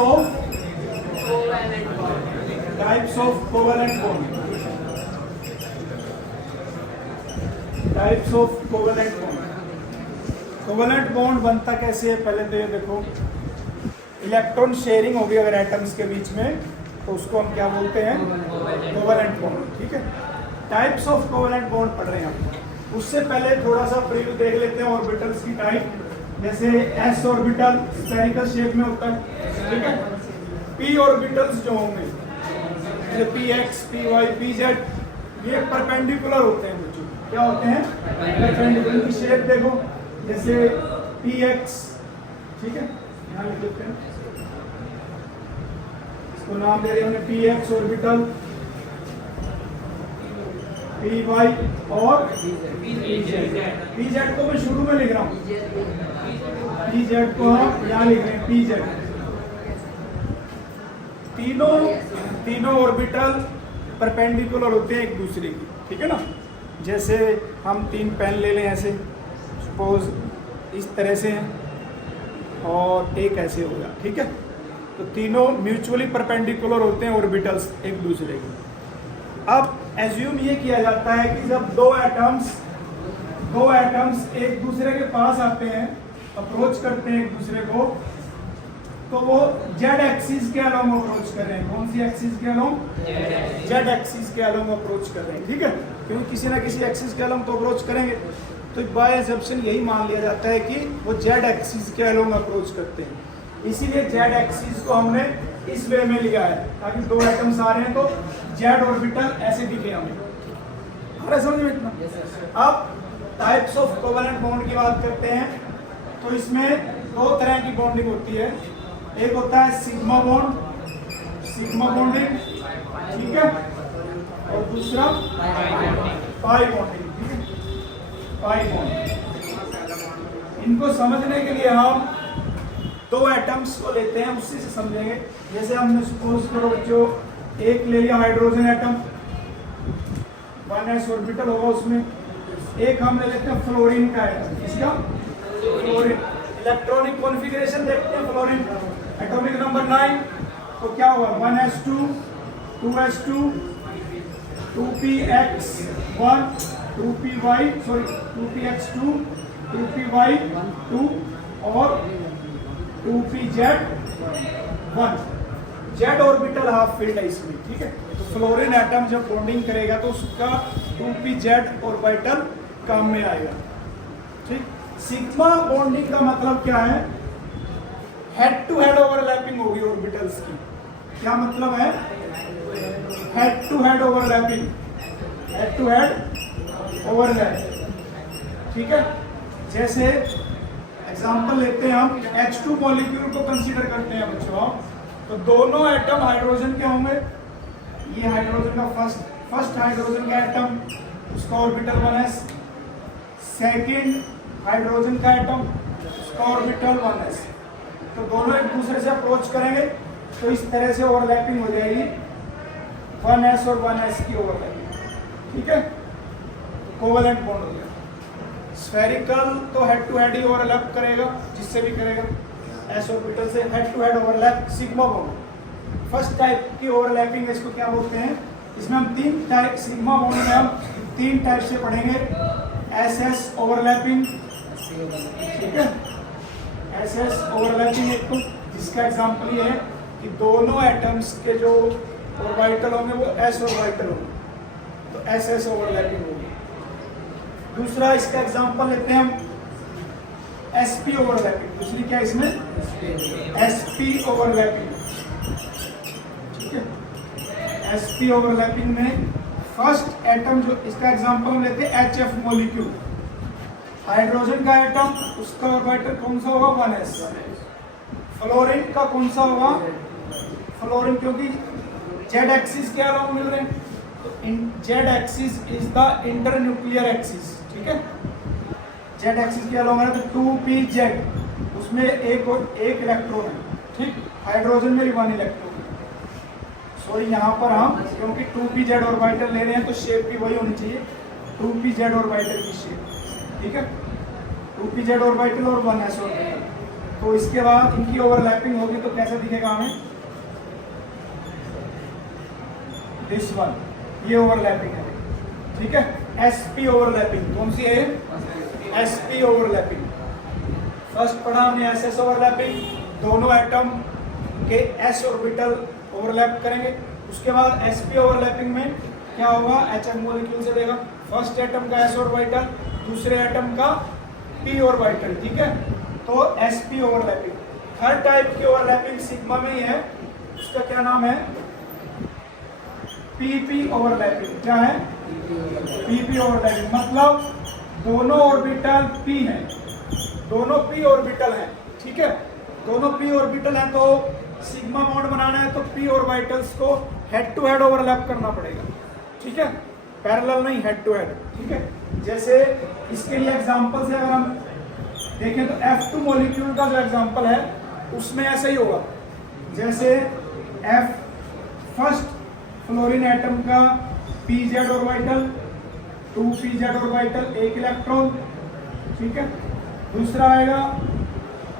Of covalent bond. Types of covalent bond. Covalent bond बनता कैसे है, पहले तो ये देखो, इलेक्ट्रॉन शेयरिंग होगी अगर एटम्स के बीच में तो उसको हम क्या बोलते हैं, कोवेलेंट बॉन्ड। ठीक है, टाइप्स ऑफ कोवेलेंट बॉन्ड पढ़ रहे हैं हम। उससे पहले थोड़ा सा प्रीव्यू देख लेते हैं ऑर्बिटल्स की टाइप। जैसे एस ऑर्बिटल स्फेरिकल शेप में होता है, ठीक है। पी ऑर्बिटल्स जो होंगे, जैसे P X, P Y, P Z, ये परपेंडिकुलर होते हैं बच्चों। क्या होते हैं, परपेंडिकुलर। की शेप देखो, जैसे पी एक्स, ठीक है, यहाँ लिख लेते हैं, इसको नाम दे रहे हैं P X orbital, P Y और पी जेड को मैं शुरू में लिख रहा हूँ, पी जेड को हम यहाँ लिख रहे हैं पी जेड। तीनों ऑर्बिटल परपेंडिकुलर होते हैं एक दूसरे की, ठीक है ना। जैसे हम 3 पेन ले लें ऐसे, सपोज इस तरह से हैं और एक ऐसे हो गया, ठीक है। तो तीनों म्यूचुअली परपेंडिकुलर होते हैं ऑर्बिटल्स एक दूसरे की। अब एज्यूम ये किया जाता है कि जब दो एटम्स एक दूसरे के पास आते हैं, अप्रोच करते हैं एक दूसरे को, तो वो जेड एक्सिस के अलोंग अप्रोच कर रहे हैं। कौन सी एक्सिस के अलोंग, जेड एक्सिस के अलोंग अप्रोच कर रहे हैं, ठीक है। क्योंकि किसी ना किसी एक्सिस के अलोंग तो अप्रोच करेंगे, तो बाय एजम्पशन यही मान लिया जाता है कि वो जेड एक्सिस के अलोंग अप्रोच करते हैं। इसीलिए जेड एक्सिस को हमने इस वे में लिया है, ताकि दो एटम्स आ रहे हैं तो जेड ऑर्बिटल ऐसे दिखे हमें। समझ में इतना? अब टाइप्स ऑफ कोवेलेंट बॉन्ड की बात करते हैं, तो इसमें 2 तरह की बॉन्डिंग होती है। एक होता है सिग्मा बॉन्डिंग, ठीक है, और दूसरा पाई बॉन्डिंग, ठीक है, पाई बॉन्डिंग। इनको समझने के लिए हम 2 एटम्स को लेते हैं, उसी से समझेंगे। जैसे हमने सपोज करो बच्चों, एक ले लिया हाइड्रोजन एटम, 1s ऑर्बिटल होगा उसमें। एक हम ले लेते हैं फ्लोरीन का एटम, इसका फ्लोरीन। इलेक्ट्रॉनिक कॉन्फ़िगरेशन देखते हैं फ्लोरीन, एटॉमिक नंबर 9, तो क्या हुआ, 1s2, 2s2, 2px1, 2px2, 2py2 और 2pz1। Z orbital half field है इसमें, ठीक है। तो फ्लोरीन एटम जब बॉन्डिंग करेगा तो उसका 2pz ऑर्बिटल काम में आएगा, ठीक। सिग्मा बॉन्डिंग का मतलब क्या है, हेड टू हेड ओवरलैपिंग होगी ऑर्बिटल्स की। क्या मतलब है, head to head overlapping, head to head overlap, ठीक है। जैसे एग्जांपल लेते हैं हम, H2 मॉलिक्यूल को कंसीडर करते हैं बच्चों, तो दोनों एटम हाइड्रोजन के होंगे। ये हाइड्रोजन का फर्स्ट हाइड्रोजन का एटम, उसका ऑर्बिटल 1s। सेकंड हाइड्रोजन का एटम, उसका ऑर्बिटल 1s। तो दोनों एक दूसरे से अप्रोच करेंगे तो इस तरह से ओवरलैपिंग हो जाएगी, 1s और 1s की ओवरलैपिंग, ठीक है। कोवेलेंट बॉन्ड हो गया। स्फेरिकल तो हेड टू हेड ही ओवरलैप करेगा, जिससे भी करेगा, एस ऑर्बिटल से head to head overlap sigma bond. First type की ओवरलैपिंग है, इसको क्या बोलते हैं, इसमें हम 3 टाइप, सिग्मा बॉन्ड में हम 3 टाइप से पढ़ेंगे। एसएस ओवरलैपिंग, ठीक है, एसएस ओवरलैपिंग एक, तो जिसका एग्जांपल ये है कि दोनों एटम्स के जो ऑर्बिटल होंगे वो एस ऑर्बिटल होंगे, तो एसएस ओवरलैपिंग होगी। दूसरा इसका एग्जांपल लेते हैं हम, sp ओवरलैपिंग। दूसरी क्या इसमें, sp ओवरलैपिंग, ठीक है। sp ओवरलैपिंग में फर्स्ट एटम जो, इसका एग्जांपल हम लेते हैं HF मॉलिक्यूल, हाइड्रोजन का एटम, उसका ऑर्बिटल कौन सा होगा, 1s। फ्लोरीन का कौन सा होगा, फ्लोरीन, क्योंकि जेड एक्सिस के अलावा मिल रहे हैं, तो Z axis is the internuclear axis, ठीक है। जेड एक्सिस के अलावा है तो 2pz, उसमें एक इलेक्ट्रॉन है, ठीक। हाइड्रोजन में 1 इलेक्ट्रॉन। सॉरी, यहाँ पर हम क्योंकि 2pz ऑर्बिटल ले रहे हैं तो शेप भी वही होनी चाहिए, 2pz ऑर्बिटल की शेप, ठीक है। 2pz ऑर्बिटल और 1s ऑर्बिटल, तो इसके बाद इनकी ओवरलैपिंग होगी तो कैसे दिखेगा हमें, दिस वन, ये ओवरलैपिंग है, ठीक है। sp ओवरलैपिंग कौन सी है, sp ओवरलैपिंग। फर्स्ट पढ़ा हमने ss ओवरलैपिंग, दोनों एटम के s ऑर्बिटल ओवरलैप करेंगे। उसके बाद sp ओवरलैपिंग में क्या होगा, HF मॉलिक्यूल से देगा, फर्स्ट एटम का s ऑर्बिटल, दूसरे एटम का p ऑर्बिटल, ठीक है। तो sp ओवरलैपिंग। हर टाइप की ओवरलैपिंग सिग्मा में ही है, उसका क्या नाम है, pp ओवरलैपिंग। क्या है, pp ओवरलैपिंग, मतलब दोनों ऑर्बिटल p हैं, दोनों p ऑर्बिटल हैं, ठीक है। दोनों p ऑर्बिटल हैं तो सिग्मा बॉन्ड बनाना है तो p ऑर्बिटल्स को हेड टू हेड ओवरलैप करना पड़ेगा, ठीक है, पैरेलल नहीं, हेड टू हेड, ठीक है। जैसे इसके लिए एग्जांपल से अगर हम देखें तो F2 मॉलिक्यूल का जो एग्जांपल है उसमें ऐसा ही होगा, जैसे F फर्स्ट फ्लोरीन एटम का pz ऑर्बिटल, 2pz ऑर्बिटल, एक इलेक्ट्रॉन, ठीक है। दूसरा आएगा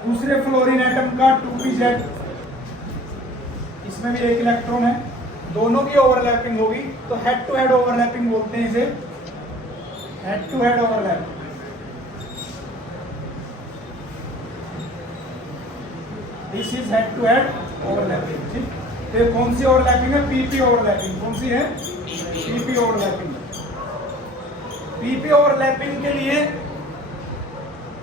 दूसरे फ्लोरीन एटम का 2pz, इसमें भी एक इलेक्ट्रॉन है, दोनों की ओवरलैपिंग होगी तो हेड टू हेड ओवरलैपिंग बोलते हैं इसे, head to head overlapping. This is head to head overlapping, ठीक। तो कौन सी ओवरलैपिंग है, पीपी ओवरलैपिंग। कौन सी है, पीपी ओवरलैपिंग। पीपी ओवरलैपिंग के लिए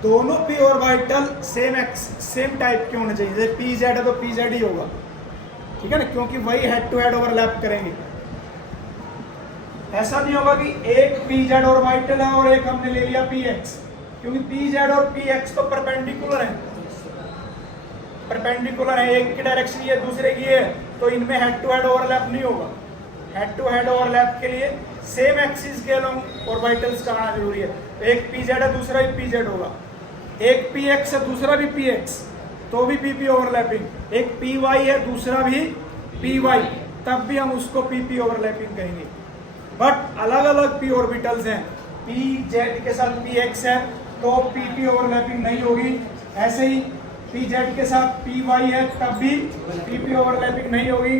दोनों पी ऑर्बिटल सेम टाइप के होने चाहिए, जैसे pz है तो pz ही होगा, ठीक है ना, क्योंकि वही हेड टू हेड ओवरलैप करेंगे। ऐसा नहीं होगा कि एक pz ऑर्बिटल है और एक हमने ले लिया px, क्योंकि pz और px तो परपेंडिकुलर है, परपेंडिकुलर है, एक की डायरेक्शन ये दूसरे की है, तो इनमें हेड टू हेड ओवरलैप नहीं होगा। हेड टू हेड ओवरलैप के लिए सेम एक्सिस के अलोंग ऑर्बिटल्स का आना जरूरी है। एक pz है दूसरा भी pz होगा, एक px है दूसरा भी px, तो भी pp ओवरलैपिंग। एक py है दूसरा भी py, तब भी हम उसको pp ओवरलैपिंग कहेंगे। बट अलग अलग p ऑर्बिटल्स हैं, pz के साथ px है तो pp ओवरलैपिंग नहीं होगी, ऐसे ही pz के साथ py है तब भी pp ओवरलैपिंग नहीं होगी,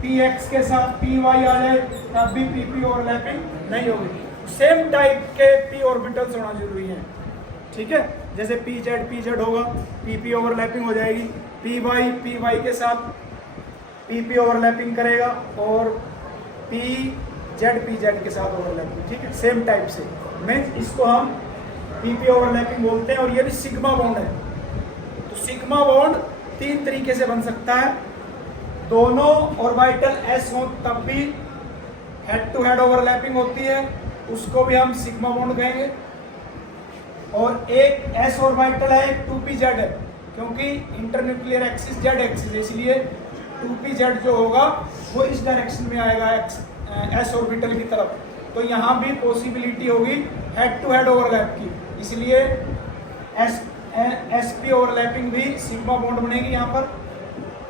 px के साथ py आ जाए तब भी pp ओवरलैपिंग नहीं होगी। सेम टाइप के p ऑर्बिटल्स होना जरूरी है, ठीक है। जैसे pz होगा, pp ओवरलैपिंग हो जाएगी, py के साथ pp ओवरलैपिंग करेगा और pz के साथ ओवरलैपिंग, ठीक है, सेम टाइप से। मैं इसको हम pp ओवरलैपिंग बोलते हैं और ये भी सिग्मा बॉन्ड है। तो सिग्मा बॉन्ड तीन तरीके से बन सकता है, दोनों ऑर्बिटल s हो तब भी हेड टू हेड ओवरलैपिंग होती है, उसको भी हम सिग्मा बॉन्ड कहेंगे। और एक s ऑर्बिटल है, एक 2pz है, क्योंकि इंटरन्यूक्लियर एक्सिस z एक्सिस है, इसलिए 2pz जो होगा वो इस डायरेक्शन में आएगा s ऑर्बिटल की तरफ, तो यहाँ भी पॉसिबिलिटी होगी हेड टू हेड ओवरलैप की, इसलिए sp ओवरलैपिंग भी सिग्मा बॉन्ड बनेगी यहाँ पर।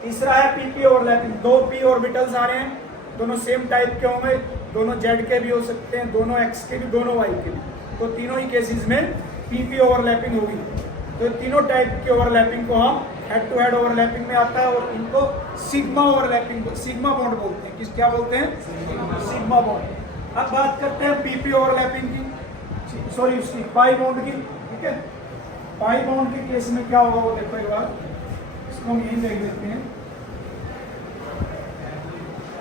तीसरा है pp ओवरलैपिंग, दो p ऑर्बिटल्स आ रहे हैं, दोनों सेम टाइप के होंगे, दोनों z के भी हो सकते हैं, दोनों x के भी, दोनों y के भी, तो तीनों ही केसेस में pp ओवरलैपिंग होगी। तो तीनों टाइप की ओवरलैपिंग को हम हेड टू हेड ओवरलैपिंग में आता है और इनको सिग्मा ओवरलैपिंग, सिग्मा बॉन्ड बोलते हैं। किस क्या बोलते हैं, सिग्मा बॉन्ड। अब बात करते हैं पीपी ओवरलैपिंग की, सॉरी उसकी पाई बॉन्ड की, ठीक है। पाई बॉन्ड के केस में क्या होगा वो देखो एक बार, इसको हम यही देख लेते हैं।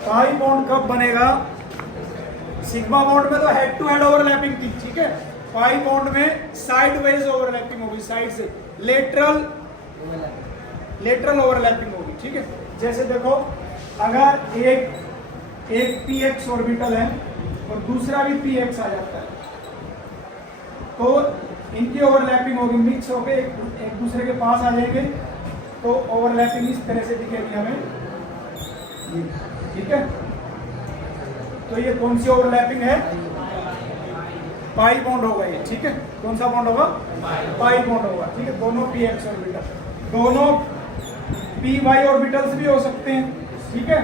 पाई बॉन्ड कब बनेगा, सिग्मा बॉन्ड में तो हेड टू हेड ओवरलैपिंग थी, ठीक है। पाई बॉन्ड में साइड वाइज ओवरलैपिंग होगी, साइड से लेटरल ओवरलैपिंग होगी, ठीक है। जैसे देखो अगर एक px ऑर्बिटल है और दूसरा भी px आ जाता है तो इनकी ओवरलैपिंग होगी, मिक्स होकर एक दूसरे के पास आ जाएंगे, तो ओवरलैपिंग इस तरह से दिखेगी हमें, ठीक है। तो ये कौन सी ओवरलैपिंग है, पाई बॉन्ड होगा ये, ठीक है। कौन सा बॉन्ड होगा, पाई बॉन्ड होगा, ठीक है। दोनों px ऑर्बिटल, दोनों py ऑर्बिटल्स भी हो सकते हैं, ठीक है,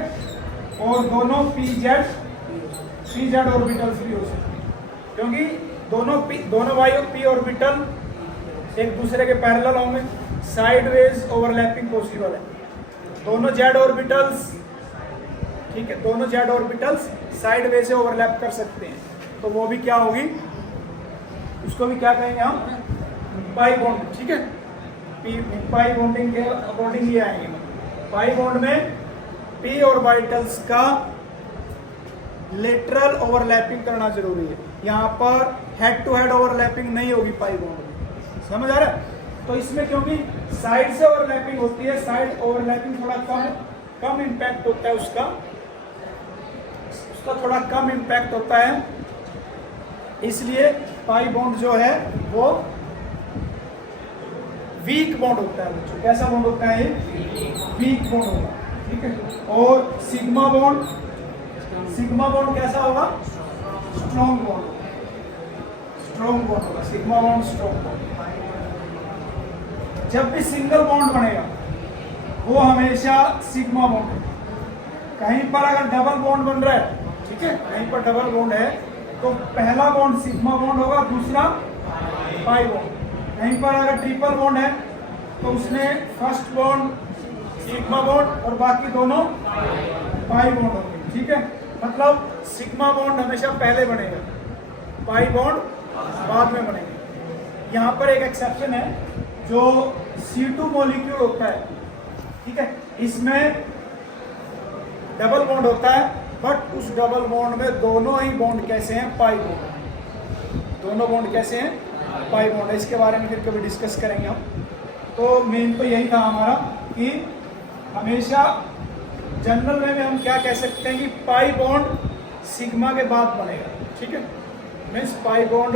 और दोनों pz ऑर्बिटल्स भी हो सकते हैं, क्योंकि दोनों y और p ऑर्बिटल एक दूसरे के पैरेलल होंगे, साइडवेज ओवरलैपिंग पॉसिबल है। दोनों जेड ऑर्बिटल्स, ठीक है, दोनों जेड ऑर्बिटल्स साइडवेज से ओवरलैप कर सकते हैं, तो वो भी क्या होगी, उसको भी क्या कहेंगे हम, पाई बॉन्ड, ठीक है। पाई बॉन्डिंग के अकॉर्डिंग ये आएंगे। पाई बॉन्ड में पी ऑर्बिटल्स का लेटरल ओवरलैपिंग करना जरूरी है। यहाँ पर हेड टू हेड ओवरलैपिंग नहीं होगी पाई बॉन्ड में, समझ आ रहा है। तो इसमें क्योंकि साइड से ओवरलैपिंग होती है, साइड ओवरलैपिंग थोड़ा कम इम्पैक्ट होता है, उसका थोड़ा कम इम्पैक्ट होता है, इसलिए पाई बॉन्ड जो है वो वीक बॉन्ड होता है बच्चों। कैसा बॉन्ड होता है? वीक बॉन्ड होगा, ठीक है। और सिग्मा बॉन्ड कैसा होगा? स्ट्रॉन्ग बॉन्ड होगा, स्ट्रॉन्ग बॉन्ड होगा, सिग्मा बॉन्ड स्ट्रॉन्ग बॉन्ड। जब भी सिंगल बॉन्ड बनेगा वो हमेशा सिग्मा बॉन्ड है। कहीं पर अगर डबल बॉन्ड बन रहा है, ठीक है, कहीं पर डबल बॉन्ड है तो पहला बॉन्ड सिग्मा बॉन्ड होगा, दूसरा पाई बॉन्ड। कहीं पर अगर ट्रिपल बॉन्ड है तो उसमें फर्स्ट बॉन्ड सिग्मा बॉन्ड और बाकी दोनों पाई बॉन्ड होंगे, ठीक है। मतलब सिग्मा बॉन्ड हमेशा पहले बनेगा, पाई बॉन्ड बाद में बनेगा। यहाँ पर एक एक्सेप्शन है, जो C2 मॉलिक्यूल होता है, ठीक है, इसमें डबल बॉन्ड होता है, बट उस डबल बॉन्ड में दोनों ही बॉन्ड कैसे हैं? Pi bond. दोनों बॉन्ड कैसे हैं? पाई बॉन्ड है। इसके बारे में फिर कभी डिस्कस करेंगे हम। तो मेन तो यही था हमारा कि हमेशा जनरल में भी हम क्या कह सकते हैं कि पाई बॉन्ड सिग्मा के बाद बनेगा, ठीक है। Means pi bond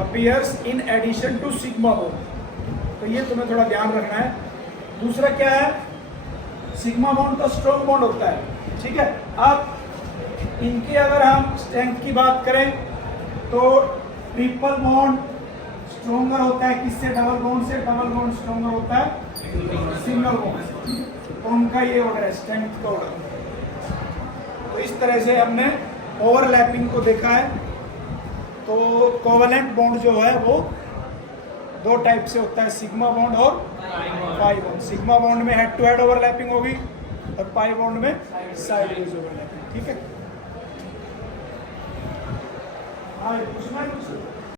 appears in addition to sigma bond. तो ये तुम्हें थोड़ा ध्यान रखना है। दूसरा क्या है? सिग्मा बॉन्ड तो स्ट्रॉन्ग बॉन्ड होता है, ठीक है। अब इनकी अगर हम स्ट्रेंथ की बात करें तो ट्रिपल बॉन्ड स्ट्रॉन्गर होता है किससे? डबल बॉन्ड से। डबल बॉन्ड स्ट्रॉन्गर होता है सिंगल बॉन्ड से। तो उनका ये ऑर्डर है, स्ट्रेंथ का ऑर्डर। तो इस तरह से हमने ओवरलैपिंग को देखा है। तो कोवेलेंट बॉन्ड जो है वो दो टाइप से होता है, सिग्मा बॉन्ड और पाई बॉन्ड। सिग्मा बॉन्ड में हेड टू हेड ओवरलैपिंग होगी और पाई बॉन्ड में साइडवेज ओवरलैपिंग, ठीक है। हाँ, पूछना है कुछ?